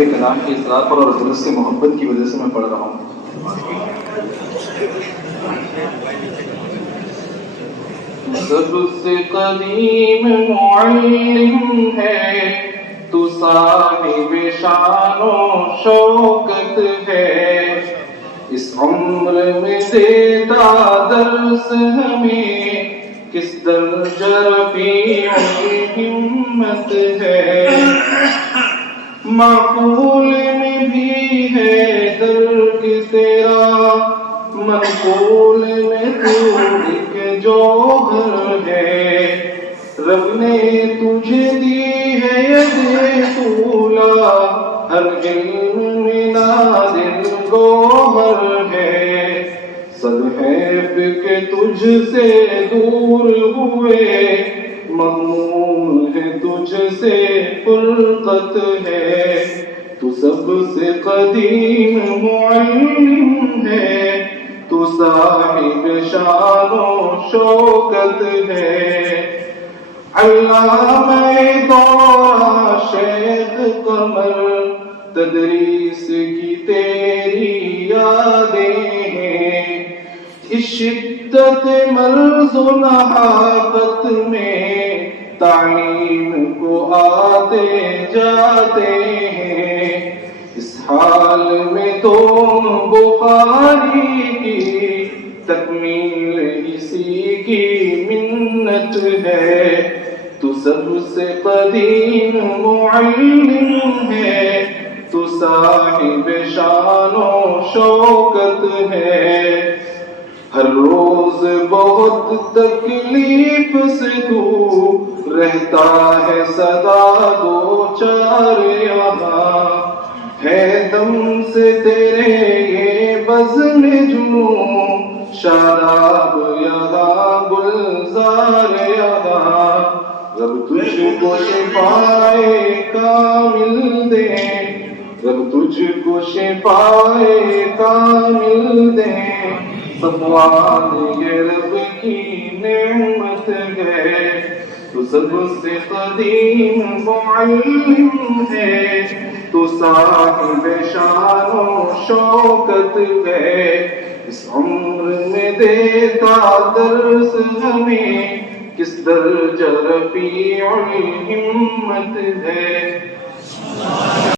نبی کلام کی اصلاح پر اور درست سے محبت کی وجہ سے میں پڑھ رہا ہوں. سب سے قدیم معلم ہے تو، صاحب شان و شوکت ہے. اس عمر میں دیتا درس ہمیں، کس درجہ رفیع ہمت ہے. معقول میں بھی ہے درد تیرا، منقول میں تو ایک جوہر ہے. رب نے تجھے دی ہے ید طولا، ہر علم میں نازل گوہر ہے. سب ہے کہ تجھ سے دور ہوئے، مغموم ہے تجھ سے فرقت ہے. تو سب سے قدیم معلم ہے، تو صاحب شان و شوکت ہے. علامہ دورہ شیخ قمر، تدریس کی تیری یادیں ہیں. اس شدت مرض و نحافت میں تعلیم کو آتے جاتے ہیں. اس حال میں تو بخاری کی تکمیل اسی کی منت ہے. تو سب سے قدیم معلم ہے، تو صاحب شان و شوکت ہے. ہر روز بہت تکلیف سے تو رہتا ہے سدا دو چار یہاں. ہے دم سے تیرے یہ بزم جنوں، شاداب یہاں گلزار یہاں. رب تجھ کو شفائے کامل دے، رب تجھ کو شفائے کامل دے. صفوان یہ رب کی نعمت ہے. تو سب سے قدیم معلم ہے، تو صاحب شان و شوکت ہے. اس عمر میں دیتا درس ہمیں، کس درجہ رفیع ہمت ہے.